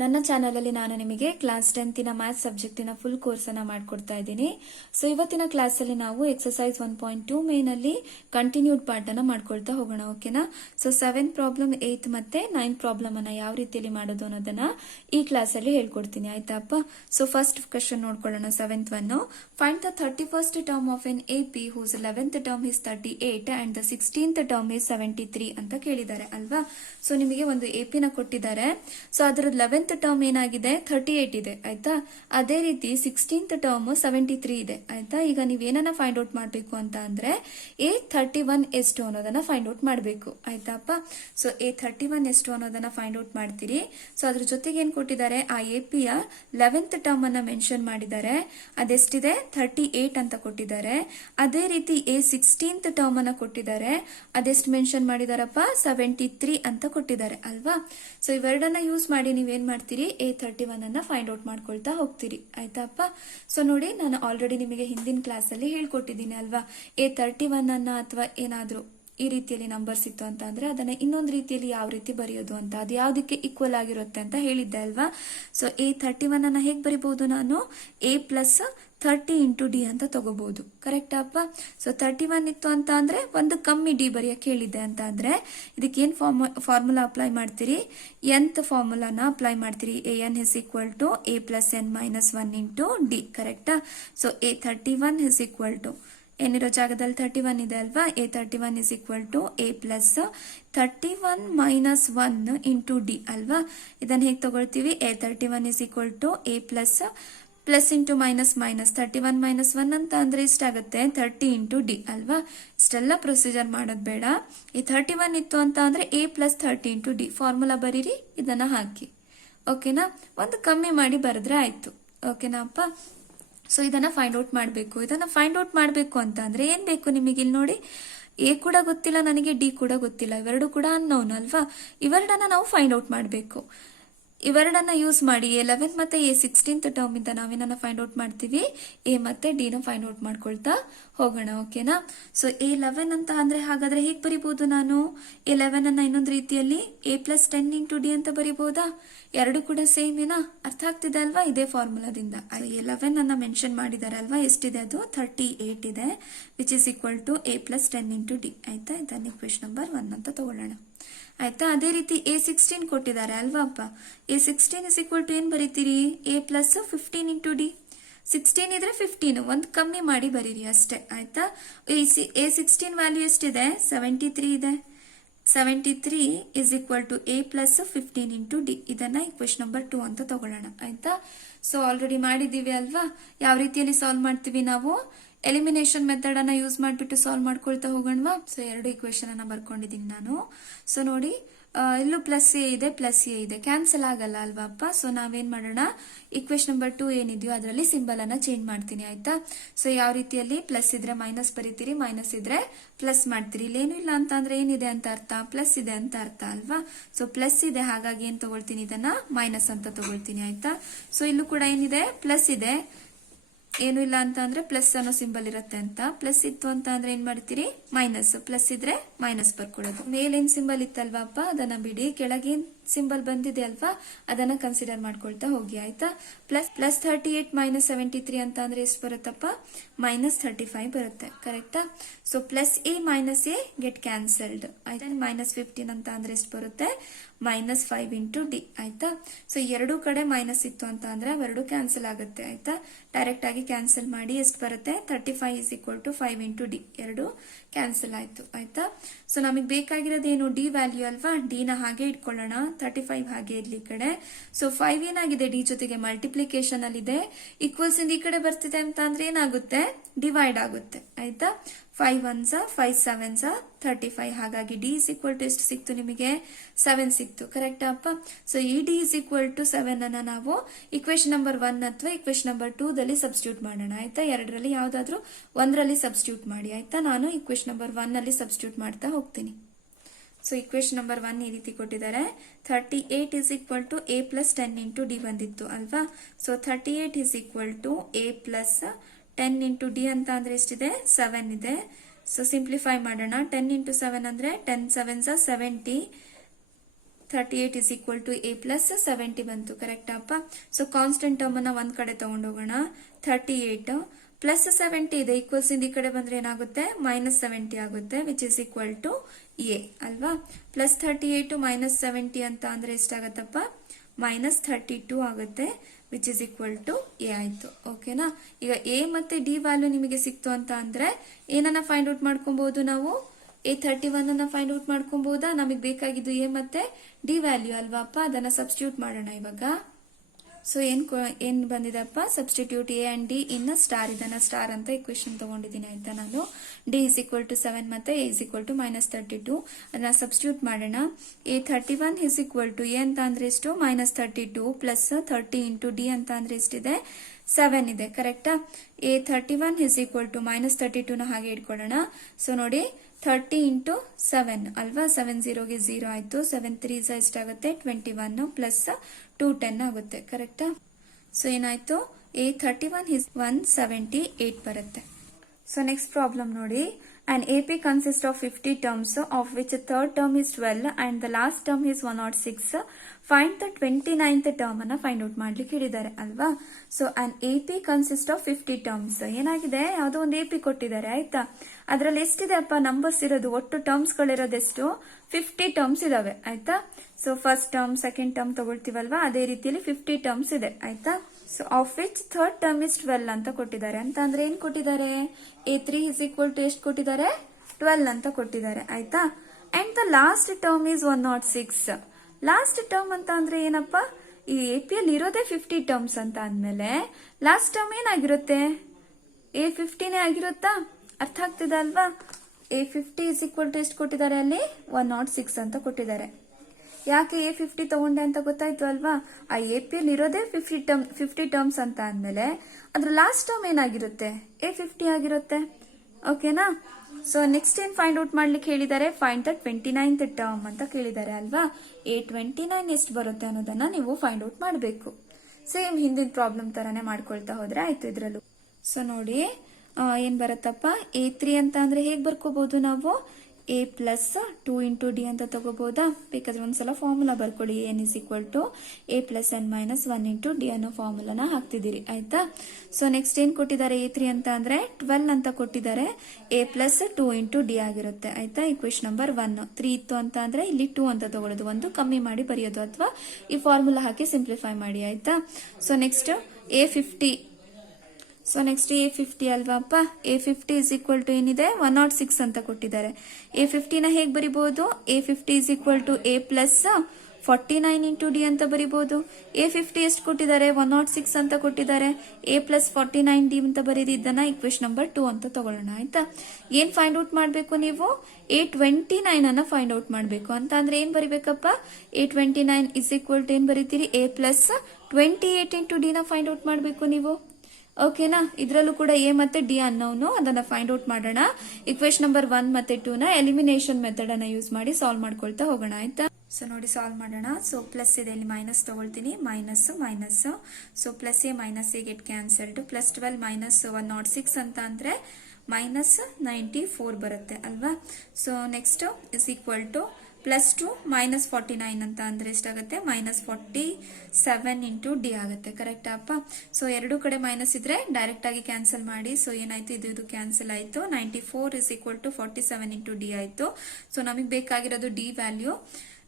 ನನ್ನ ಚಾನಲ್ ಅಲ್ಲಿ ನಾನು ನಿಮಗೆ ಕ್ಲಾಸ್ 10th ಮ್ಯಾಥ್ಸ್ ಸಬ್ಜೆಕ್ಟಿನ ಫುಲ್ ಕೋರ್ಸ್ ಅನ್ನ ಮಾಡ್ಕೊಡ್ತಾ ಇದ್ದೀನಿ. ಸೊ ಇವತ್ತಿನ ಕ್ಲಾಸ್ ಅಲ್ಲಿ ನಾವು ಎಕ್ಸರ್ಸೈಸ್ 1.2 ಮೇನ್ ಅಲ್ಲಿ ಕಂಟಿನ್ಯೂಡ್ ಪಾರ್ಟ್ ಅನ್ನ ಮಾಡ್ಕೊಳ್ತಾ ಹೋಗೋಣ. ಓಕೆನಾ? ಸೊ 7 ಪ್ರಾಬ್ಲಮ್ 8 ಮತ್ತೆ 9 ಪ್ರಾಬ್ಲಮ್ ಅನ್ನ ಯಾವ ರೀತಿಯಲ್ಲಿ ಮಾಡೋದು ಅನ್ನೋದನ್ನ ಈ ಕ್ಲಾಸ್ ಅಲ್ಲಿ ಹೇಳ್ಕೊಡ್ತೀನಿ. ಆಯ್ತಾಪ್ಪ? ಸೊ ಫಸ್ಟ್ ಕ್ವೆಶ್ಚನ್ ನೋಡ್ಕೊಳ್ಳೋಣ. 7th one. Find the 31st term of an AP whose 11th term is 38 and the 16th term is 73 ಅಂತ ಕೇಳಿದ್ದಾರೆ ಅಲ್ವಾ. ಸೊ ನಿಮಗೆ ಒಂದು ಎಪಿ ನ ಕೊಟ್ಟಿದ್ದಾರೆ. ಸೊ ಅದರ 11th ಟರ್ಮ್ ಏನಾಗಿದೆ 38 ಇದೆ. ಆಯ್ತಾ? ಅದೇ ರೀತಿ 16th ಟರ್ಮ್ 73 ಇದೆ. ಆಯ್ತಾ? ಈಗ ನೀವೇನನ್ನ ಫೈಂಡ್ ಔಟ್ ಮಾಡಬೇಕು ಅಂತ ಅಂದ್ರೆ A31 ಎಷ್ಟು ಅನ್ನೋದನ್ನ ಫೈಂಡ್ ಔಟ್ ಮಾಡಬೇಕು. ಆಯ್ತಾಪ್ಪ? ಸೊ A31 ಎಷ್ಟು ಅನ್ನೋದನ್ನ ಫೈಂಡ್ ಔಟ್ ಮಾಡ್ತೀರಿ. ಸೊ ಅದ್ರ ಜೊತೆಗೆ ಏನ್ ಕೊಟ್ಟಿದ್ದಾರೆ, ಆ ಎಪಿಯ 11th ಟರ್ಮ್ ಅನ್ನ ಮೆನ್ಷನ್ ಮಾಡಿದ್ದಾರೆ. ಅದೆಷ್ಟಿದೆ 38 ಅಂತ ಕೊಟ್ಟಿದ್ದಾರೆ. ಅದೇ ರೀತಿ A16th ಟರ್ಮ್ ಅನ್ನ ಕೊಟ್ಟಿದ್ದಾರೆ. ಅದೆಷ್ಟು ಮೆನ್ಷನ್ ಮಾಡಿದಾರಪ್ಪ 73 ಅಂತ ಕೊಟ್ಟಿದ್ದಾರೆ ಅಲ್ವಾ. ಸೊ ಇವೆರಡನ್ನ ಯೂಸ್ ಮಾಡಿ ನೀವೇನ್ ಮಾಡ್ತೀರಿ, A31 ಅನ್ನ ಫೈಂಡ್ ಔಟ್ ಮಾಡ್ಕೊಳ್ತಾ ಹೋಗ್ತೀರಿ. ಆಯ್ತಾಪ್ಪ? ಸೊ ನೋಡಿ, ನಾನು ಆಲ್ರೆಡಿ ನಿಮಗೆ ಹಿಂದಿನ ಕ್ಲಾಸ್ ಅಲ್ಲಿ ಹೇಳ್ಕೊಟ್ಟಿದ್ದೀನಿ ಅಲ್ವಾ. A31 ಅನ್ನ ಅಥವಾ ಏನಾದ್ರೂ ಈ ರೀತಿಯಲ್ಲಿ ನಂಬರ್ಸ್ ಇತ್ತು ಅಂತ ಅಂದ್ರೆ ಅದನ್ನ ಇನ್ನೊಂದು ರೀತಿಯಲ್ಲಿ ಯಾವ ರೀತಿ ಬರೆಯೋದು ಅಂತ, ಅದು ಯಾವ್ದಕ್ಕೆ ಈಕ್ವಲ್ ಆಗಿರುತ್ತೆ ಅಂತ ಹೇಳಿದ್ದೆ ಅಲ್ವಾ. ಸೊ A31 ಅನ್ನ ಹೇಗ್ ಬರಿಬಹುದು, ನಾನು A+30 ಇಂಟು ಡಿ ಅಂತ ತಗೋಬಹುದು. ಕರೆಕ್ಟ್ ಅಪ್ಪ? ಸೊ 31 ಇತ್ತು ಅಂತ ಅಂದ್ರೆ ಒಂದು ಕಮ್ಮಿ ಡಿ ಬರೆಯಕ್ಕೆ ಹೇಳಿದ್ದೆ ಅಂತ ಅಂದ್ರೆ ಇದಕ್ಕೆ ಏನ್ ಫಾರ್ಮುಲಾ ಅಪ್ಲೈ ಮಾಡ್ತೀರಿ, nth ಫಾರ್ಮುಲಾನ ಅಪ್ಲೈ ಮಾಡ್ತೀರಿ. an is equal to a plus n minus 1 into d. ಕರೆಕ್ಟಾ? So A31 is equal to ಏನಿರೋ ಜಾಗದಲ್ಲಿ 31 ಇದೆ ಅಲ್ವಾ. A31 is equal to a plus 31 minus 1 into D ಅಲ್ವಾ. ಇದನ್ನ ಹೇಗೆ ತಗೊಳ್ತೀವಿ, A31 is equal to a plus into minus minus 31 minus 1 ಅಂತ ಅಂದ್ರೆ ಇಷ್ಟಾಗುತ್ತೆ 30 ಇಂಟು ಡಿ ಅಲ್ವಾ. ಇಷ್ಟೆಲ್ಲ ಪ್ರೊಸೀಜರ್ ಮಾಡೋದು ಬೇಡ. ಈ 31 ಇತ್ತು ಅಂತ ಅಂದ್ರೆ A+30 ಇಂಟು ಡಿ ಫಾರ್ಮುಲಾ ಬರೀರಿ, ಇದನ್ನ ಹಾಕಿ. ಓಕೆನಾ? ಒಂದು ಕಮ್ಮಿ ಮಾಡಿ ಬರೆದ್ರೆ ಆಯ್ತು. ಓಕೆನಾ ಅಪ್ಪ? ಸೊ ಇದನ್ನ ಫೈಂಡ್ ಔಟ್ ಮಾಡಬೇಕು. ಇದನ್ನ ಫೈಂಡ್ ಔಟ್ ಮಾಡಬೇಕು ಅಂತ ಅಂದ್ರೆ ಏನ್ ಬೇಕು ನಿಮಗೆ, ಇಲ್ಲಿ ನೋಡಿ, ಎ ಕೂಡ ಗೊತ್ತಿಲ್ಲ ನನಗೆ, ಡಿ ಕೂಡ ಗೊತ್ತಿಲ್ಲ, ಇವೆರಡು ಕೂಡ ಅನ್ನೋನ್ ಅಲ್ವಾ. ಇವೆರಡನ್ನ ನಾವು ಫೈಂಡ್ ಔಟ್ ಮಾಡಬೇಕು. ಇವೆರಡನ್ನ ಯೂಸ್ ಮಾಡಿ A11 ಮತ್ತೆ A16th ಟರ್ಮ್ ಇಂದ ನಾವೇನನ್ನ ಫೈಂಡ್ ಔಟ್ ಮಾಡ್ತೀವಿ, ಎ ಮತ್ತೆ ಡಿ ನ ಫೈಂಡ್ ಔಟ್ ಮಾಡ್ಕೊಳ್ತಾ ಹೋಗೋಣ. ಓಕೆನಾ? ಸೊ A11 ಅಂತ ಅಂದ್ರೆ ಹಾಗಾದ್ರೆ ಹೇಗ್ ಬರಿಬಹುದು, ನಾನು A11 ಅನ್ನ ಇನ್ನೊಂದು ರೀತಿಯಲ್ಲಿ A+10 ಇಂಟು ಡಿ ಅಂತ ಬರಿಬಹುದಾ? ಎರಡು ಕೂಡ ಸೇಮ್ ಏನಾ? ಅರ್ಥ ಆಗ್ತಿದೆ ಅಲ್ವಾ? ಇದೇ ಫಾರ್ಮುಲಾದಿಂದ A11 ಅನ್ನ ಮೆನ್ಷನ್ ಮಾಡಿದಾರೆ ಅಲ್ವಾ. ಎಷ್ಟಿದೆ ಅದು 38 ಇದೆ, which is equal to A+10 into d. ಆಯ್ತಾ? ಇದನ್ನ ಇಕ್ವೇಶನ್ ನಂಬರ್ 1 ಅಂತ ತಗೊಳ್ಳೋಣ. ಆಯ್ತಾ? ಅದೇ ರೀತಿ A16 ಕೊಟ್ಟಿದ್ದಾರೆ ಅಲ್ವಾ ಅಪ್ಪ. A16 ಇಸ್ ಈಕ್ವಲ್ ಟು ಏನ್ ಬರೀತೀರಿ, A+15 ಇಂಟು ಡಿ. 16 ಇದ್ರೆ 15 ಒಂದು ಕಮ್ಮಿ ಮಾಡಿ ಬರೀರಿ ಅಷ್ಟೇ. ಆಯ್ತಾ? A16 ವ್ಯಾಲ್ಯೂ ಎಷ್ಟಿದೆ 73 ಇದೆ. 73 is equal to A+15 into d. ಇದನ್ನ ಇಕ್ವೇಶನ್ ನಂಬರ್ 2 ಅಂತ ತಗೊಳ್ಳೋಣ. ಆಯ್ತಾ? ಸೊ ಆಲ್ರೆಡಿ ಮಾಡಿದೀವಿ ಅಲ್ವಾ. ಯಾವ ರೀತಿಯಲ್ಲಿ ಸಾಲ್ವ್ ಮಾಡ್ತೀವಿ ನಾವು, ಎಲಿಮಿನೇಷನ್ ಮೆಥಡ್ ಅನ್ನ ಯೂಸ್ ಮಾಡಿಬಿಟ್ಟು ಸಾಲ್ವ್ ಮಾಡ್ಕೊಳ್ತಾ ಹೋಗೋಣವಾ. ಸೊ ಎರಡು ಇಕ್ವೇಶನ್ ಅನ್ನ ಬರ್ಕೊಂಡಿದ್ದೀನಿ ನಾನು. ಸೊ ನೋಡಿ, ಇಲ್ಲೂ ಪ್ಲಸ್ ಎ ಇದೆ, ಪ್ಲಸ್ ಎ ಇದೆ, ಕ್ಯಾನ್ಸಲ್ ಆಗಲ್ಲ ಅಲ್ವಾ ಅಪ್ಪ. ಸೊ ನಾವೇನ್ ಮಾಡೋಣ, ಇಕ್ವೇಶನ್ ನಂಬರ್ 2 ಏನಿದೆಯೋ ಅದರಲ್ಲಿ ಸಿಂಬಲ್ ಅನ್ನ ಚೇಂಜ್ ಮಾಡ್ತೀನಿ. ಆಯ್ತಾ? ಸೊ ಯಾವ ರೀತಿಯಲ್ಲಿ, ಪ್ಲಸ್ ಇದ್ರೆ ಮೈನಸ್ ಬರೀತೀರಿ, ಮೈನಸ್ ಇದ್ರೆ ಪ್ಲಸ್ ಮಾಡ್ತೀರಿ. ಇಲ್ಲೇನು ಇಲ್ಲ ಅಂತ ಅಂದ್ರೆ ಏನಿದೆ ಅಂತ ಅರ್ಥ, ಪ್ಲಸ್ ಇದೆ ಅಂತ ಅರ್ಥ ಅಲ್ವಾ. ಸೊ ಪ್ಲಸ್ ಇದೆ, ಹಾಗಾಗಿ ಏನ್ ತಗೊಳ್ತೀನಿ, ಇದನ್ನ ಮೈನಸ್ ಅಂತ ತಗೊಳ್ತೀನಿ. ಆಯ್ತಾ? ಸೊ ಇಲ್ಲೂ ಕೂಡ ಏನಿದೆ, ಪ್ಲಸ್ ಇದೆ, ಏನು ಇಲ್ಲ ಅಂತ ಅಂದ್ರೆ ಪ್ಲಸ್ ಅನ್ನೋ ಸಿಂಬಲ್ ಇರುತ್ತೆ ಅಂತ. ಪ್ಲಸ್ ಇತ್ತು ಅಂತ ಅಂದ್ರೆ ಏನ್ ಮಾಡ್ತೀರಿ, ಮೈನಸ್. ಪ್ಲಸ್ ಇದ್ರೆ ಮೈನಸ್ ಬರ್ಕೊಡೋದು. ಮೇಲೇನ್ ಸಿಂಬಲ್ ಇತ್ತಲ್ವಾ ಅಪ್ಪ, ಅದನ್ನ ಬಿಡಿ. ಕೆಳಗೇನ್ ಸಿಂಬಲ್ ಬಂದಿದೆ ಅಲ್ವಾ, ಅದನ್ನ ಕನ್ಸಿಡರ್ ಮಾಡ್ಕೊಳ್ತಾ ಹೋಗಿ. ಆಯ್ತಾ? ಪ್ಲಸ್ 38 ಮೈನಸ್ 73 ಅಂತ ಅಂದ್ರೆ ಎಷ್ಟು ಬರುತ್ತಪ್ಪ, -35 ಬರುತ್ತೆ. ಕರೆಕ್ಟಾ? So plus a minus a get cancelled. ಆಯ್ತಾ? -15 ಅಂತ ಅಂದ್ರೆ ಎಷ್ಟು ಬರುತ್ತೆ, -5 ಇಂಟು ಡಿ. ಆಯ್ತಾ? ಸೊ ಎರಡೂ ಕಡೆ ಮೈನಸ್ ಇತ್ತು ಅಂತ ಅಂದ್ರೆ ಅವೆರಡು ಕ್ಯಾನ್ಸಲ್ ಆಗುತ್ತೆ. ಆಯ್ತಾ? ಡೈರೆಕ್ಟ್ ಆಗಿ ಕ್ಯಾನ್ಸಲ್ ಮಾಡಿ ಎಷ್ಟು ಬರುತ್ತೆ, 35 is equal to 5 into d. ಎರಡು ಕ್ಯಾನ್ಸಲ್ ಆಯ್ತು. ಆಯ್ತಾ? ಸೊ ನಮಗೆ ಬೇಕಾಗಿರೋದೇನು, ಡಿ ವ್ಯಾಲ್ಯೂ ಅಲ್ವಾ. ಡಿ ನ ಹಾಗೆ ಇಟ್ಕೊಳ್ಳೋಣ, 35 ಹಾಗೆ ಇರ್ಲಿ ಈ ಕಡೆ. ಸೊ 5 ಏನಾಗಿದೆ, ಡಿ ಜೊತೆಗೆ ಮಲ್ಟಿಪ್ಲಿಕೇಶನ್ ಅಲ್ಲಿ ಇದೆ. ಈಕ್ವಲ್ಸ್ ಇಂದ ಈ ಕಡೆ ಬರ್ತಿದೆ ಅಂತ ಅಂದ್ರೆ ಏನಾಗುತ್ತೆ, ಡಿವೈಡ್ ಆಗುತ್ತೆ. ಆಯ್ತಾ? 5 1s 5 7s 35. ಹಾಗಾಗಿ ಡಿ ಇಸ್ ಈಕ್ವಲ್ ಟು ಎಷ್ಟು ಸಿಕ್ತು ನಿಮಗೆ, 7 ಸಿಕ್ತು. ಕರೆಕ್ಟ್ ಅಪ್ಪ? ಸೊ ಈ ಡಿ ಇಸ್ ಈಕ್ವಲ್ ಟು 7 ಅನ್ನ ನಾವು ಇಕ್ವೇಶನ್ ನಂಬರ್ 1 ಅಥವಾ ಇಕ್ವೇಶನ್ ನಂಬರ್ 2 ದಲ್ಲಿ ಸಬ್ಸ್ಟಿಟ್ಯೂಟ್ ಮಾಡೋಣ. ಆಯ್ತಾ? ಎರಡರಲ್ಲಿ ಯಾವ್ದಾದ್ರು ಒಂದರಲ್ಲಿ ಸಬ್ಸ್ಟಿಟ್ಯೂಟ್ ಮಾಡಿ. ಆಯ್ತಾ? ನಾನು ಇಕ್ವೇಶನ್ ನಂಬರ್ 1 ಅಲ್ಲಿ ಸಬ್ಸ್ಟಿಟ್ಯೂಟ್ ಮಾಡ್ತಾ ಹೋಗ್ತೀನಿ. ಸೊ ಇಕ್ವೇಶನ್ ನಂಬರ್ 1 ಈ ರೀತಿ ಕೊಟ್ಟಿದ್ದಾರೆ. 38 is equal to A+10 into d ಬಂದಿತ್ತು ಅಲ್ವಾ. So 38 is equal to A+10 into d ಅಂತ ಅಂದ್ರೆ ಎಷ್ಟಿದೆ, 7 ಇದೆ. ಸೊ ಸಿಂಪ್ಲಿಫೈ ಮಾಡೋಣ. 10 ಇಂಟು 7 ಅಂದ್ರೆ 10 7s 70, 38 is equal to a plus 70 ಬಂತು. ಕರೆಕ್ಟಾ ಅಪ್ಪ? ಸೊ ಕಾನ್ಸ್ಟೆಂಟ್ ಟರ್ಮ್ ಅನ್ನ ಒಂದ್ ಕಡೆ ತಗೊಂಡೋಗೋಣ. 38 ಪ್ಲಸ್ 70 ಇದೆ, ಈಕ್ವಲ್ಸ್ ಇಂದ ಈ ಕಡೆ ಬಂದ್ರೆ ಏನಾಗುತ್ತೆ? ಮೈನಸ್ 70 ಆಗುತ್ತೆ, which is equal to a ಅಲ್ವಾ? ಪ್ಲಸ್ 38 ಮೈನಸ್ 70 ಅಂತ ಅಂದ್ರೆ ಎಷ್ಟಾಗತ್ತಪ್ಪ? ಮೈನಸ್ 32 ಆಗುತ್ತೆ, which is equal to a ಆಯ್ತು. ಓಕೆನಾ? ಈಗ ಎ ಮತ್ತೆ ಡಿ ವ್ಯಾಲ್ಯೂ ನಿಮಗೆ ಸಿಕ್ತು ಅಂತ ಅಂದ್ರೆ ಏನನ್ನ ಫೈಂಡ್ ಔಟ್ ಮಾಡ್ಕೊಬಹುದು ನಾವು? A31 ಅನ್ನ ಫೈಂಡ್ ಔಟ್ ಮಾಡ್ಕೊಬಹುದಾ? ನಮಗೆ ಬೇಕಾಗಿದ್ದು ಎ ಮತ್ತೆ ಡಿ ವ್ಯಾಲ್ಯೂ ಅಲ್ವಾಪ್ಪ? ಅದನ್ನ ಸಬ್ಸ್ಟಿಟ್ಯೂಟ್ ಮಾಡೋಣ ಇವಾಗ. ಸೊ ಏನ್ ಬಂದಿದೆಪ್ಪ? Substitute a and d in star. ಇದನ್ನ ಸ್ಟಾರ್ ಅಂತ ಇಕ್ವೇಶನ್ ತಗೊಂಡಿದ್ದೀನಿ ಆಯ್ತಾ ನಾನು. ಡಿ ಇಸ್ ಈಕ್ವಲ್ ಟು 7 ಮತ್ತೆ a is equal to minus 32. ಅದನ್ನ ಸಬ್ಸ್ಟಿಟ್ಯೂಟ್ ಮಾಡೋಣ. A31 is equal to A ಅಂತ ಅಂದ್ರೆ ಎಷ್ಟು? ಮೈನಸ್ 32 ಪ್ಲಸ್ 30 ಇಂಟು ಡಿ ಅಂತ ಅಂದ್ರೆ ಎಷ್ಟಿದೆ? 7 ಇದೆ. ಕರೆಕ್ಟಾ? A31 is equal to minus 32 ನ ಹಾಗೆ ಇಟ್ಕೊಳ್ಳೋಣ. ಸೊ ನೋಡಿ 30 ಇಂಟು 7 ಅಲ್ವಾ? 7 0ಗೆ 0 ಆಯ್ತು. 7 3 ಎಷ್ಟಾಗುತ್ತೆ? 21 ಪ್ಲಸ್ 210 ಆಗುತ್ತೆ. ಕರೆಕ್ಟಾ? ಸೊ ಏನಾಯ್ತು? A31 ಇಸ್ 178 ಬರುತ್ತೆ. ಸೊ ನೆಕ್ಸ್ಟ್ ಪ್ರಾಬ್ಲಮ್ ನೋಡಿ. An AP consists of 50 terms, of which the third term is 12 and the last term is 106. Find the 29th term ಅನ್ನ ಫೈಂಡ್ ಔಟ್ ಮಾಡ್ಲಿಕ್ಕೆ ಹೇಳಿದ್ದಾರೆ ಅಲ್ವಾ? So an AP consists of 50 terms. ಏನಾಗಿದೆ? ಯಾವುದೋ ಒಂದು AP ಕೊಟ್ಟಿದ್ದಾರೆ ಆಯ್ತಾ? ಅದರಲ್ಲಿ ಎಷ್ಟಿದೆ ಅಪ್ಪ ನಂಬರ್ಸ್ ಇರೋದು? ಒಟ್ಟು ಟರ್ಮ್ಸ್ ಗಳಿರೋದೆಷ್ಟು? 50 ಟರ್ಮ್ಸ್ ಇದಾವೆ ಆಯ್ತಾ? So first term second term ತಗೊಳ್ತೀವಲ್ವಾ, ಅದೇ ರೀತಿಯಲ್ಲಿ 50 ಟರ್ಮ್ಸ್ ಇದೆ ಆಯ್ತಾ? So of which third term is 12 ಅಂತ ಕೊಟ್ಟಿದ್ದಾರೆ. ಅಂತ ಅಂದ್ರೆ ಏನ್ ಕೊಟ್ಟಿದ್ದಾರೆ? A3 ಇಸ್ ಈಕ್ವಲ್ ಟು ಎಷ್ಟು ಕೊಟ್ಟಿದ್ದಾರೆ? 12 ಅಂತ ಕೊಟ್ಟಿದ್ದಾರೆ ಆಯ್ತಾ? And the last term is 106. Last term ಅಂತ ಅಂದ್ರೆ ಏನಪ್ಪ? ಈ ಎಪಿ ಅಲ್ಲಿ ಇರೋದೇ 50 ಟರ್ಮ್ಸ್ ಅಂತ ಅಂದ್ಮೇಲೆ ಲಾಸ್ಟ್ ಟರ್ಮ್ ಏನಾಗಿರುತ್ತೆ? A50 ಆಗಿರುತ್ತಾ? ಅರ್ಥ ಆಗ್ತಿದೆ ಅಲ್ವಾ? A50 ಇಸ್ ಈಕ್ವಲ್ ಟು ಎಷ್ಟು ಕೊಟ್ಟಿದ್ದಾರೆ ಅಲ್ಲಿ? 106 ಅಂತ ಕೊಟ್ಟಿದ್ದಾರೆ. ಯಾಕೆ A50 ತಗೊಂಡೆ ಅಂತ ಗೊತ್ತಾಯ್ತು ಅಲ್ವಾ? ಆ ಎಪಿ ಅಲ್ಲಿ ಇರೋದೇ 50 ಟರ್ಮ್ಸ್ ಅಂತ ಅಂದ್ಮೇಲೆ ಅದ್ರ ಲಾಸ್ಟ್ ಟರ್ಮ್ ಏನಾಗಿರುತ್ತೆ? A50 ಆಗಿರುತ್ತೆ. ಓಕೆನಾ? ಸೊ ನೆಕ್ಸ್ಟ್ ಏನ್ ಫೈಂಡ್ ಔಟ್ ಮಾಡ್ಲಿಕ್ಕೆ ಹೇಳಿದ್ದಾರೆ? ಫೈಂಡ್ ದ 29th ಟರ್ಮ್ ಅಂತ ಕೇಳಿದ್ದಾರೆ ಅಲ್ವಾ? A29 ಎಷ್ಟು ಬರುತ್ತೆ ಅನ್ನೋದನ್ನ ನೀವು ಫೈಂಡ್ ಔಟ್ ಮಾಡಬೇಕು. ಸೇಮ್ ಹಿಂದಿನ ಪ್ರಾಬ್ಲಮ್ ತರಾನೇ ಮಾಡ್ಕೊಳ್ತಾ ಹೋದ್ರೆ ಆಯ್ತು ಇದ್ರಲ್ಲೂ. ಸೊ ನೋಡಿ ಏನ್ ಬರುತ್ತಪ್ಪ? A3 ಅಂತ ಅಂದ್ರೆ ಹೇಗ್ ಬರ್ಕೋಬಹುದು ನಾವು? A ಪ್ಲಸ್ 2 ಇಂಟು ಡಿ ಅಂತ ತಗೋಬಹುದಾ? ಬೇಕಾದ್ರೆ ಒಂದ್ಸಲ ಫಾರ್ಮುಲಾ ಬರ್ಕೊಳ್ಳಿ. An is equal to A plus n minus 1 into d ಅನ್ನೋ ಫಾರ್ಮುಲಾನ ಹಾಕ್ತಿದ್ದೀರಿ ಆಯ್ತಾ? ಸೊ ನೆಕ್ಸ್ಟ್ ಏನ್ ಕೊಟ್ಟಿದ್ದಾರೆ? A3 ಅಂತ ಅಂದ್ರೆ 12 ಅಂತ ಕೊಟ್ಟಿದ್ದಾರೆ. A ಪ್ಲಸ್ 2 ಇಂಟು ಡಿ ಆಗಿರುತ್ತೆ ಆಯ್ತಾ? Equation number 1. 3 ಇತ್ತು ಅಂತ ಅಂದ್ರೆ ಇಲ್ಲಿ 2 ಅಂತ ತಗೊಳ್ಳೋದು, ಒಂದು ಕಮ್ಮಿ ಮಾಡಿ ಬರೆಯೋದು ಅಥವಾ ಈ ಫಾರ್ಮುಲಾ ಹಾಕಿ ಸಿಂಪ್ಲಿಫೈ ಮಾಡಿ ಆಯ್ತಾ? So next A50. So next A50 ಅಲ್ವಾ ಅಪ್ಪ? A50 ಇಸ್ ಈಕ್ವಲ್ ಟು ಏನಿದೆ? 106 ಅಂತ ಕೊಟ್ಟಿದ್ದಾರೆ. A50 ನ ಹೇಗ್ ಬರಿಬಹುದು? A50 is equal to A plus 49 into d ಅಂತ ಬರಿಬಹುದು. A50 ಎಷ್ಟು ಕೊಟ್ಟಿದ್ದಾರೆ? 106 ಅಂತ ಕೊಟ್ಟಿದ್ದಾರೆ. A ಪ್ಲಸ್ 49 ಡಿ ಅಂತ ಬರೀದಿದ್ದನ್ನ ಇಕ್ವೇಶನ್ ನಂಬರ್ 2 ಅಂತ ತಗೊಳ್ಳೋಣ ಆಯ್ತಾ? ಏನ್ ಫೈಂಡ್ ಔಟ್ ಮಾಡ್ಬೇಕು ನೀವು? A29 ಅನ್ನ ಫೈಂಡ್ ಔಟ್ ಮಾಡ್ಬೇಕು. ಅಂತ ಅಂದ್ರೆ ಏನ್ ಬರಿಬೇಕಪ್ಪ? A29 ಇಸ್ ಈಕ್ವಲ್ ಟು ಏನ್ ಬರೀತೀರಿ? A ಪ್ಲಸ್ 28 ಇಂಟು ಡಿ ನ ಫೈಂಡ್ ಔಟ್ ಮಾಡ್ಬೇಕು ನೀವು. ಓಕೆನಾ? ಇದ್ರಲ್ಲೂ ಕೂಡ ಎ ಮತ್ತೆ ಡಿ ಅನ್ನೋನು, ಅದನ್ನ ಫೈಂಡ್ ಔಟ್ ಮಾಡೋಣ. ಇಕ್ವೇಶನ್ ನಂಬರ್ 1 ಮತ್ತೆ 2 ನ ಎಲಿಮಿನೇಷನ್ ಮೆಥಡ್ ಅನ್ನ ಯೂಸ್ ಮಾಡಿ ಸಾಲ್ವ್ ಮಾಡ್ಕೊಳ್ತಾ ಹೋಗೋಣ ಆಯ್ತಾ? ಸೊ ನೋಡಿ ಸಾಲ್ವ್ ಮಾಡೋಣ. ಸೊ ಪ್ಲಸ್ ಇದೆ, ಇಲ್ಲಿ ಮೈನಸ್ ತಗೊಳ್ತೀನಿ. Minus minus, so plus a minus a get cancelled. Plus 12 minus 106 ಅಂತ ಅಂದ್ರೆ ಮೈನಸ್ 94 ಬರುತ್ತೆ ಅಲ್ವಾ? So next is equal to plus 2 minus 49 ಅಂತ ಅಂದ್ರೆ ಎಷ್ಟಾಗುತ್ತೆ? ಮೈನಸ್ 47 ಇಂಟು ಡಿ ಆಗುತ್ತೆ. ಕರೆಕ್ಟ್ ಅಪ್ಪ? ಸೊ ಎರಡು ಕಡೆ ಮೈನಸ್ ಇದ್ರೆ ಡೈರೆಕ್ಟ್ ಆಗಿ ಕ್ಯಾನ್ಸಲ್ ಮಾಡಿ. ಸೊ ಏನಾಯ್ತು? ಇದು ಕ್ಯಾನ್ಸಲ್ ಆಯ್ತು. 94 is equal to 47 into d ಆಯ್ತು. ಸೊ ನಮಗೆ ಬೇಕಾಗಿರೋದು ಡಿ ವ್ಯಾಲ್ಯೂ.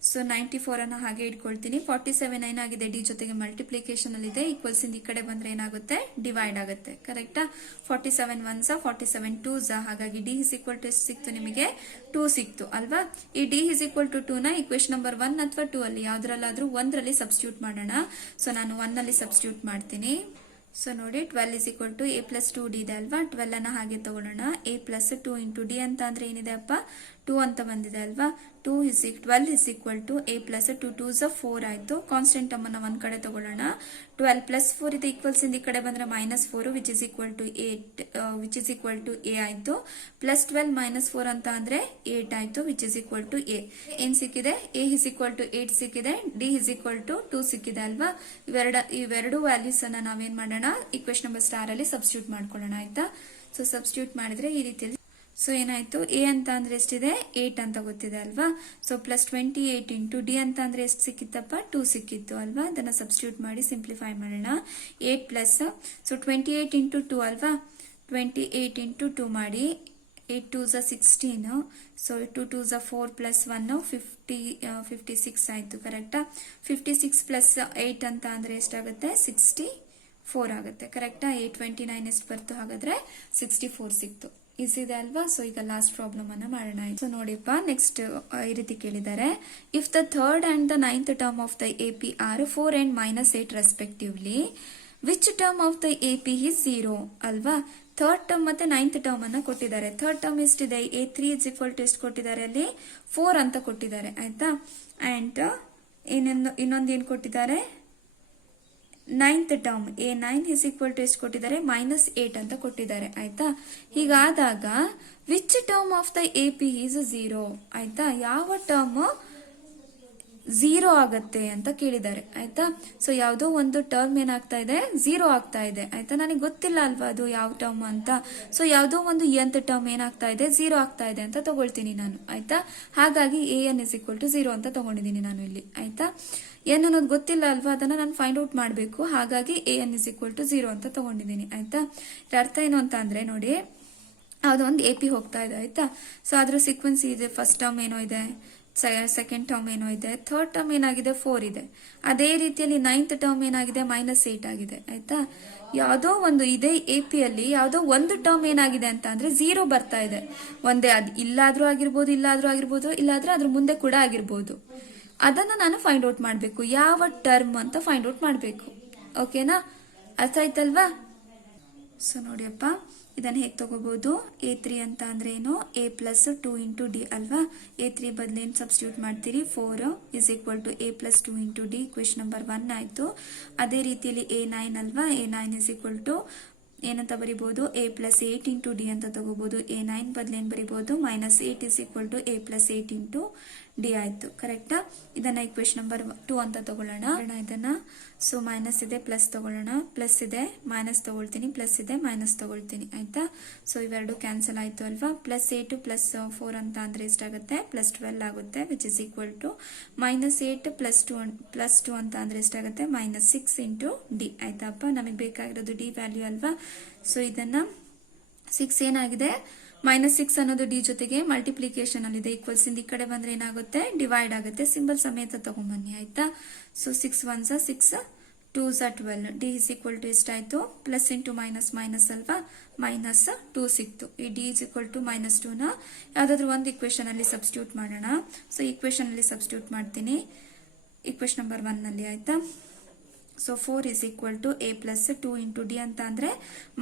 ಸೊ 94 ಅನ್ನ ಹಾಗೆ ಇಟ್ಕೊಳ್ತೀನಿ. 47 ಏನಾಗಿದೆ? ಡಿ ಜೊತೆಗೆ ಮಲ್ಟಿಪ್ಲಿಕೇಶನ್ ಅಲ್ಲಿ ಇದೆ. ಈಕ್ವಲ್ಸ್ ಇಂದ ಈ ಕಡೆ ಬಂದ್ರೆ ಏನಾಗುತ್ತೆ? ಡಿವೈಡ್ ಆಗುತ್ತೆ. ಕರೆಕ್ಟಾ? 47 1s 47 2s. ಹಾಗಾಗಿ ಡಿ ಇಸ್ ಈಕ್ವಲ್ ಟು ಎಷ್ಟು ಸಿಕ್ತು ನಿಮಗೆ? 2 ಸಿಕ್ತು ಅಲ್ವಾ? ಈ ಡಿ ಇಸ್ ಈಕ್ವಲ್ ಟು 2 ನ ಇಕ್ವೇಶನ್ ನಂಬರ್ 1 ಅಥವಾ 2 ಅಲ್ಲಿ ಯಾವ್ದ್ರಲ್ಲಾದ್ರೂ ಒಂದರಲ್ಲಿ ಸಬ್ಸ್ಟಿಟ್ಯೂಟ್ ಮಾಡೋಣ. ಸೊ ನಾನು 1 ಅಲ್ಲಿ ಸಬ್ಸ್ಟಿಟ್ಯೂಟ್ ಮಾಡ್ತೀನಿ. ಸೊ ನೋಡಿ 12 is equal to A plus 2 d ಇದೆ ಅಲ್ವಾ? 12 ಅನ್ನ ಹಾಗೆ ತಗೊಳ್ಳೋಣ. A ಪ್ಲಸ್ 2 ಇಂಟು ಡಿ ಅಂತ ಅಂದ್ರೆ ಏನಿದೆ ಅಪ್ಪ? 2 ಅಂತ ಬಂದಿದೆ ಅಲ್ವಾ? 12 is equal to A plus 2 2s 4 ಆಯ್ತು. ಕಾನ್ಸ್ಟೆಂಟ್ ಟರ್ಮ್ ಅನ್ನ ಒಂದ್ ಕಡೆ ತಗೊಳ್ಳೋಣ. 12 ಪ್ಲಸ್ 4 ಇದೆ, ಈಕ್ವಲ್ಸ್ ಇಂದ ಈ ಕಡೆ ಬಂದ್ರೆ minus 4 which is equal to 8 ಆಯ್ತು. ಪ್ಲಸ್ 12 ಮೈನಸ್ 4 ಅಂತ ಅಂದ್ರೆ 8 ಆಯ್ತು, which is equal to A. ಏನ್ ಸಿಕ್ಕಿದೆ? A ಇಸ್ ಈಕ್ವಲ್ ಟು 8 ಸಿಕ್ಕಿದೆ. D ಇಸ್ ಈಕ್ವಲ್ ಟು 2 ಸಿಕ್ಕಿದೆ ಅಲ್ವಾ? ಇವೆರಡು ವ್ಯಾಲ್ಯೂಸ್ ಅನ್ನ ನಾವೇನ್ ಮಾಡೋಣ? ಇಕ್ವೇಶನ್ ನಂಬರ್ ಸ್ಟಾರ್ ಅಲ್ಲಿ ಸಬ್ಸ್ಟಿಟ್ಯೂಟ್ ಮಾಡ್ಕೊಳ್ಳೋಣ ಆಯ್ತಾ? ಸೊ ಸಬ್ಸ್ಟಿಟ್ಯೂಟ್ ಮಾಡಿದ್ರೆ ಈ ರೀತಿಯಲ್ಲಿ ಸೊ ಏನಾಯ್ತು, ಎ ಅಂತ ಅಂದ್ರೆ ಎಷ್ಟಿದೆ 8 ಅಂತ ಗೊತ್ತಿದೆ ಅಲ್ವಾ. ಸೊ +28 ಇಂಟು ಡಿ ಅಂತ ಅಂದ್ರೆ ಎಷ್ಟು ಸಿಕ್ಕಿತ್ತಪ್ಪ 2 ಸಿಕ್ಕಿತ್ತು ಅಲ್ವಾ. ಅದನ್ನ ಸಬ್ಸ್ಟಿಟ್ಯೂಟ್ ಮಾಡಿ ಸಿಂಪ್ಲಿಫೈ ಮಾಡೋಣ. 8 ಪ್ಲಸ್ ಸೊ 28 ಇಂಟು 2 ಅಲ್ವಾ. 28 ಇಂಟು 2 ಮಾಡಿ 8 2 16. ಸೊ 2 2 4 ಪ್ಲಸ್ 1 56 ಆಯ್ತು ಕರೆಕ್ಟಾ. 56 ಪ್ಲಸ್ 8 ಅಂತ ಅಂದ್ರೆ ಎಷ್ಟಾಗುತ್ತೆ 64 ಆಗುತ್ತೆ ಕರೆಕ್ಟಾ. 829 ಎಷ್ಟು ಬರ್ತು ಹಾಗಾದ್ರೆ 64 ಸಿಕ್ತು. ಈಸಿ ಇದೆ ಅಲ್ವಾ. ಸೊ ಈಗ ಲಾಸ್ಟ್ ಪ್ರಾಬ್ಲಮ್ ಅನ್ನ ಮಾಡೋಣ. ಸೊ ನೋಡಿಪ್ಪ ನೆಕ್ಸ್ಟ್ ಈ ರೀತಿ ಕೇಳಿದ್ದಾರೆ. If the third and the ninth term of the A P ಆರ್ 4 and -8 respectively, which term of the A P is 0 ಅಲ್ವಾ. ಥರ್ಡ್ ಟರ್ಮ್ ಮತ್ತೆ ನೈನ್ತ್ ಟರ್ಮ್ ಅನ್ನ ಕೊಟ್ಟಿದ್ದಾರೆ. ಥರ್ಡ್ ಟರ್ಮ್ ಎಷ್ಟಿದೆ A3 ಎಷ್ಟು ಕೊಟ್ಟಿದ್ದಾರೆ ಅಲ್ಲಿ 4 ಅಂತ ಕೊಟ್ಟಿದ್ದಾರೆ ಆಯ್ತಾ. ಅಂಡ್ ಇನ್ನೊಂದು ಏನ್ ಕೊಟ್ಟಿದ್ದಾರೆ ನೈನ್ತ್ ಟರ್ಮ್ A9 ಎಷ್ಟು ಕೊಟ್ಟಿದ್ದಾರೆ -8 ಅಂತ ಕೊಟ್ಟಿದ್ದಾರೆ ಆಯ್ತಾ. ಹೀಗಾದಾಗ which term of the A P is 0 ಆಯ್ತಾ. ಯಾವ ಟರ್ಮ್ 0 ಆಗತ್ತೆ ಅಂತ ಕೇಳಿದ್ದಾರೆ ಆಯ್ತಾ. ಸೊ ಯಾವುದೋ ಒಂದು ಟರ್ಮ್ ಏನಾಗ್ತಾ ಇದೆ 0 ಆಗ್ತಾ ಇದೆ ಆಯ್ತಾ. ನನಗೆ ಗೊತ್ತಿಲ್ಲ ಅಲ್ವಾ ಅದು ಯಾವ ಟರ್ಮ್ ಅಂತ. ಸೊ ಯಾವುದೋ ಒಂದು nth ಟರ್ಮ್ ಏನಾಗ್ತಾ ಇದೆ 0 ಆಗ್ತಾ ಇದೆ ಅಂತ ತಗೊಳ್ತೀನಿ ನಾನು ಆಯ್ತಾ. ಹಾಗಾಗಿ an = 0 ಅಂತ ತಗೊಂಡಿದ್ದೀನಿ ನಾನು ಇಲ್ಲಿ ಆಯ್ತಾ. ಏನ್ ಅನ್ನೋದು ಗೊತ್ತಿಲ್ಲ ಅಲ್ವಾ, ಅದನ್ನ ನಾನು ಫೈಂಡ್ ಔಟ್ ಮಾಡಬೇಕು. ಹಾಗಾಗಿ an = 0 ಅಂತ ತಗೊಂಡಿದ್ದೀನಿ ಆಯ್ತಾ. ಇದರ ಅರ್ಥ ಏನು ಅಂತ ಅಂದ್ರೆ ನೋಡಿ, ಯಾವುದೋ ಒಂದು ಎ ಪಿ ಹೋಗ್ತಾ ಇದೆ ಆಯ್ತಾ. ಸೊ ಅದ್ರ ಸೀಕ್ವೆನ್ಸ್ ಇದೆ. ಫಸ್ಟ್ ಟರ್ಮ್ ಏನೋ ಇದೆ, ಸೆಕೆಂಡ್ ಟರ್ಮ್ ಏನೋ ಇದೆ, ಥರ್ಡ್ ಟರ್ಮ್ ಏನಾಗಿದೆ 4 ಇದೆ. ಅದೇ ರೀತಿಯಲ್ಲಿ ನೈನ್ತ್ ಟರ್ಮ್ ಏನಾಗಿದೆ -8 ಆಗಿದೆ ಆಯ್ತಾ. ಯಾವುದೋ ಒಂದು ಇದೇ ಎ ಪಿ ಅಲ್ಲಿ ಯಾವುದೋ ಒಂದು ಟರ್ಮ್ ಏನಾಗಿದೆ ಅಂತ ಅಂದ್ರೆ 0 ಬರ್ತಾ ಇದೆ. ಒಂದೇ ಅದ್ ಇಲ್ಲಾದ್ರೂ ಆಗಿರ್ಬೋದು, ಇಲ್ಲಾದ್ರೆ ಅದ್ರ ಮುಂದೆ ಕೂಡ ಆಗಿರ್ಬೋದು. ಅದನ್ನ ನಾನು ಫೈಂಡ್ ಔಟ್ ಮಾಡಬೇಕು, ಯಾವ ಟರ್ಮ್ ಅಂತ ಫೈಂಡ್ ಔಟ್ ಮಾಡಬೇಕು. ಓಕೆನಾ, ಅರ್ಥ ಆಯ್ತಲ್ವಾ. ಸೊ ನೋಡಿಯಪ್ಪ, ಇದನ್ನ ಹೇಗೆ ತಗೋಬಹುದು. A3 ಅಂತ ಅಂದ್ರೆ ಏನು A + 2 × D ಅಲ್ವಾ. A3 ಬದಲು ಏನು ಸಬ್ಸ್ಟಿಟ್ಯೂಟ್ ಮಾಡ್ತೀರಿ 4 = A + 2 × D. ಕ್ವೆಶ್ಚನ್ ನಂಬರ್ 1 ಆಯ್ತು. ಅದೇ ರೀತಿಯಲ್ಲಿ A9 ಅಲ್ವಾ. A9 ಏನಂತ ಬರಿಬಹುದು A + 8 × D ಅಂತ ತಗೋಬಹುದು. A9 ಬದಲು ಏನ್ ಬರಿಬಹುದು -8 = A + 8 × D ಆಯ್ತು ಕರೆಕ್ಟಾ. ಇದನ್ನ ಇಕ್ವೇಶನ್ ನಂಬರ್ 2 ಅಂತ ತಗೊಳ್ಳೋಣ. ಇದನ್ನ ಸೊ ಮೈನಸ್ ಇದೆ ಪ್ಲಸ್ ತಗೊಳ್ಳೋಣ, ಪ್ಲಸ್ ಇದೆ ಮೈನಸ್ ತಗೊಳ್ತೀನಿ, ಪ್ಲಸ್ ಇದೆ ಮೈನಸ್ ತಗೊಳ್ತೀನಿ ಆಯ್ತಾ. ಸೊ ಇವೆರಡು ಕ್ಯಾನ್ಸಲ್ ಆಯ್ತು ಅಲ್ವಾ. +8 + 4 ಅಂತ ಅಂದ್ರೆ ಎಷ್ಟಾಗುತ್ತೆ +12 ಆಗುತ್ತೆ, ವಿಚ್ ಇಸ್ ಈಕ್ವಲ್ ಟು -8 + 2 ಅಂತ ಅಂದ್ರೆ ಎಷ್ಟಾಗುತ್ತೆ -6 × D ಆಯ್ತಪ್ಪ. ನಮಗೆ ಬೇಕಾಗಿರೋದು D ವ್ಯಾಲ್ಯೂ ಅಲ್ವಾ. ಸೊ ಇದನ್ನ 6 ಏನಾಗಿದೆ -6 ಅನ್ನೋದು D ಜೊತೆಗೆ ಮಲ್ಟಿಪ್ಲಿಕೇಶನ್ ಅಲ್ಲಿ ಇದೆ. ಈಕ್ವಲ್ಸ್ ಇಂದ ಈ ಕಡೆ ಬಂದ್ರೆ ಏನಾಗುತ್ತೆ ಡಿವೈಡ್ ಆಗುತ್ತೆ. ಸಿಂಬಲ್ ಸಮೇತ ತಗೊಂಬನ್ನಿ ಆಯ್ತಾ. ಸೊ 6 1 6 2 12. D = ಎಷ್ಟಾಯ್ತು ಪ್ಲಸ್ ಇಂಟು ಮೈನಸ್ ಮೈನಸ್ ಅಲ್ವಾ, -2 ಸಿಕ್ತು. ಈ D = -2 ನ ಯಾವ್ದಾದ್ರು ಒಂದು ಇಕ್ವೇಶನ್ ಅಲ್ಲಿ ಸಬ್ಸ್ಟಿಟ್ಯೂಟ್ ಮಾಡೋಣ. ಸೊ ಇಕ್ವೇಶನ್ ಅಲ್ಲಿ ಸಬ್ಸ್ಟಿಟ್ಯೂಟ್ ಮಾಡ್ತೀನಿ ಇಕ್ವೇಶನ್ ನಂಬರ್ 1 ನಲ್ಲಿ ಆಯ್ತಾ. ಸೊ 4 = A + 2 × D ಅಂತ ಅಂದ್ರೆ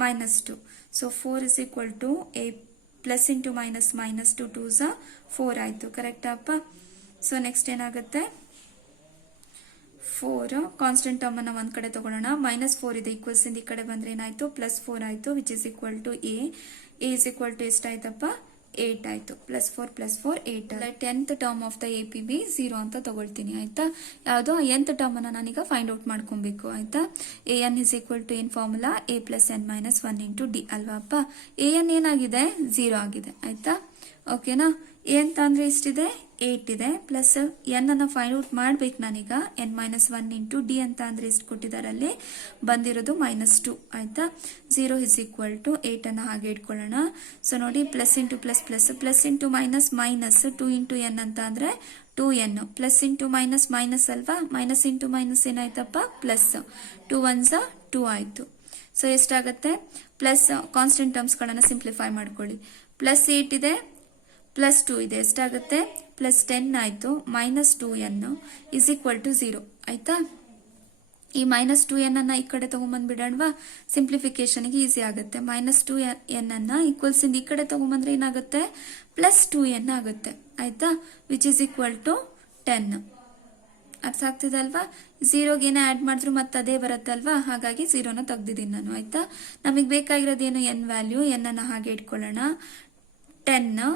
-2. So 4 = A plus into minus -2 2 4 ಆಯ್ತು ಕರೆಕ್ಟಾ ಅಪ್ಪ. ಸೊ ನೆಕ್ಸ್ಟ್ ಏನಾಗುತ್ತೆ 4 ಕಾನ್ಸ್ಟೆಂಟ್ ಟರ್ಮ್ ಅನ್ನ ಒಂದ್ ಕಡೆ ತಗೊಳ್ಳೋಣ. -4 ಇದೆ, ಈಕ್ವಲ್ಸ್ ಇಂದ ಈ ಕಡೆ ಬಂದ್ರೆ ಏನಾಯ್ತು +4 ಆಯ್ತು, which is equal to A. A = ಎಷ್ಟಾಯ್ತಪ್ಪ 8 ಆಯ್ತು. +4 + 4 8. 10th term of the APB 0 ಅಂತ ತಗೊಳ್ತೀನಿ ಆಯ್ತಾ. ಯಾವ್ದೋ nth ಟರ್ಮ್ ಅನ್ನ ನಾನೀಗ ಫೈಂಡ್ ಔಟ್ ಮಾಡ್ಕೊಬೇಕು ಆಯ್ತಾ. an = ಏನ್ ಫಾರ್ಮುಲಾ A + n - 1 × D ಅಲ್ವಾ ಅಪ್ಪ. an ಏನಾಗಿದೆ 0 ಆಗಿದೆ ಆಯ್ತಾ. ಓಕೆನಾ. A ಅಂತ ಅಂದ್ರೆ ಎಷ್ಟಿದೆ 8 ಇದೆ, ಪ್ಲಸ್ n ಅನ್ನ ಫೈಂಡ್ ಔಟ್ ಮಾಡ್ಬೇಕು ನಾನೀಗ. n - 1 × D ಅಂತ ಅಂದ್ರೆ ಎಷ್ಟು ಕೊಟ್ಟಿದ್ದಾರೆ ಅಲ್ಲಿ ಬಂದಿರೋದು -2 ಆಯ್ತಾ. 0 = 8 ಅನ್ನ ಹಾಗೆ ಇಟ್ಕೊಳ್ಳೋಣ. ಸೊ ನೋಡಿ plus into plus plus, plus into minus minus, 2 × n ಅಂತ ಅಂದ್ರೆ 2n, plus into minus minus ಅಲ್ವಾ, ಮೈನಸ್ ಇಂಟು ಮೈನಸ್ ಏನಾಯ್ತಪ್ಪ ಪ್ಲಸ್, 2 1 2 ಆಯ್ತು. ಸೊ ಎಷ್ಟಾಗತ್ತೆ ಪ್ಲಸ್ ಕಾನ್ಸ್ಟೆಂಟ್ ಟರ್ಮ್ಸ್ ಗಳನ್ನ ಸಿಂಪ್ಲಿಫೈ ಮಾಡ್ಕೊಳ್ಳಿ. +8 ಇದೆ, +2 ಇದೆ, ಎಷ್ಟಾಗುತ್ತೆ +10 ಆಯ್ತು, -2n = 0 ಆಯ್ತಾ. ಈ -2n ಅನ್ನ ಈ ಕಡೆ ತಗೊಂಡ್ಬಂದ್ಬಿಡೋಣವಾ, ಸಿಂಪ್ಲಿಫಿಕೇಶನ್ಗೆ ಈಸಿ ಆಗುತ್ತೆ. -2n ಅನ್ನ ಈಕ್ವಲ್ಸ್ ಇಂದ ಈ ಕಡೆ ತಗೊಂಡ್ಬಂದ್ರೆ ಏನಾಗುತ್ತೆ +2n ಆಗುತ್ತೆ ಆಯ್ತಾ, ವಿಚ್ ಇಸ್ ಈಕ್ವಲ್ ಟು 10. ಅರ್ಥ ಆಗ್ತಿದೆ ಅಲ್ವಾ. 0ಗೆ ಏನೇ ಆಡ್ ಮಾಡಿದ್ರು ಮತ್ತೆ ಅದೇ ಬರುತ್ತಲ್ವಾ, ಹಾಗಾಗಿ 0ನ ತೆಗ್ದಿದ್ದೀನಿ ನಾನು ಆಯ್ತಾ. ನಮಗೆ ಬೇಕಾಗಿರೋದೇನು n ವ್ಯಾಲ್ಯೂ, n ಅನ್ನ ಹಾಗೆ ಇಟ್ಕೊಳ್ಳೋಣ. 10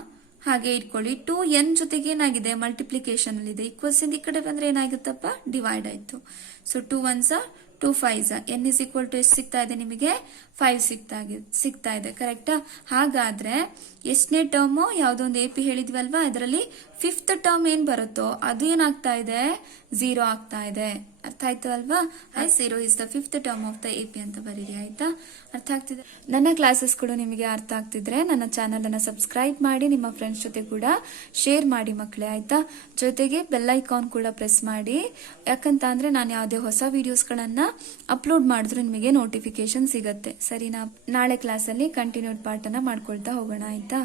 ಹಾಗೆ ಇಟ್ಕೊಳ್ಳಿ. 2n ಜೊತೆಗೆ ಏನಾಗಿದೆ ಮಲ್ಟಿಪ್ಲಿಕೇಶನ್ ಅಲ್ಲಿ ಇದೆ, ಈಕ್ವಲ್ಸ್ ಇಂದ ಈ ಕಡೆ ಬಂದ್ರೆ ಏನಾಗುತ್ತಪ್ಪ ಡಿವೈಡ್ ಆಯ್ತು. So 2 1 2 5s n is equal to ಎಷ್ಟು ಸಿಗ್ತಾ ಇದೆ ನಿಮಗೆ 5 ಸಿಗ್ತಾ ಇದೆ ಕರೆಕ್ಟಾ. ಹಾಗಾದ್ರೆ ಎಷ್ಟನೇ ಟರ್ಮ್ ಯಾವುದೋ ಒಂದು AP ಹೇಳಿದ್ವಲ್ವಾ, ಅದರಲ್ಲಿ 5th ಟರ್ಮ್ ಏನ್ ಬರುತ್ತೋ ಅದು ಏನಾಗ್ತಾ ಇದೆ 0 ಆಗ್ತಾ ಇದೆ. ಅರ್ಥ ಆಯ್ತು ಅಲ್ವಾ. 0 is the 5th term of the AP ಅಂತ ಬರೀರಿ. ಆಯ್ತಾ, ಅರ್ಥ ಆಗ್ತಿದೆ. ನನ್ನ ಕ್ಲಾಸಸ್ಗಳು ನಿಮಗೆ ಅರ್ಥ ಆಗ್ತಿದ್ರೆ ನನ್ನ ಚಾನಲ್ ಅನ್ನ ಸಬ್ಸ್ಕ್ರೈಬ್ ಮಾಡಿ, ನಿಮ್ಮ ಫ್ರೆಂಡ್ಸ್ ಜೊತೆ ಕೂಡ ಶೇರ್ ಮಾಡಿ ಮಕ್ಕಳೇ. ಆಯ್ತಾ, ಜೊತೆಗೆ ಬೆಲ್ ಐಕಾನ್ ಕೂಡ ಪ್ರೆಸ್ ಮಾಡಿ. ಯಾಕಂತ ಅಂದ್ರೆ ನಾನು ಯಾವುದೇ ಹೊಸ ವಿಡಿಯೋಸ್ಗಳನ್ನ ಅಪ್ಲೋಡ್ ಮಾಡಿದ್ರು ನಿಮಗೆ ನೋಟಿಫಿಕೇಶನ್ ಸಿಗತ್ತೆ. ಸರಿನಾ, ನಾಳೆ ಕ್ಲಾಸಲ್ಲಿ ಕಂಟಿನ್ಯೂಡ್ ಪಾರ್ಟ್ ಅನ್ನ ಮಾಡ್ಕೊಳ್ತಾ ಹೋಗೋಣ. ಆಯ್ತಾ.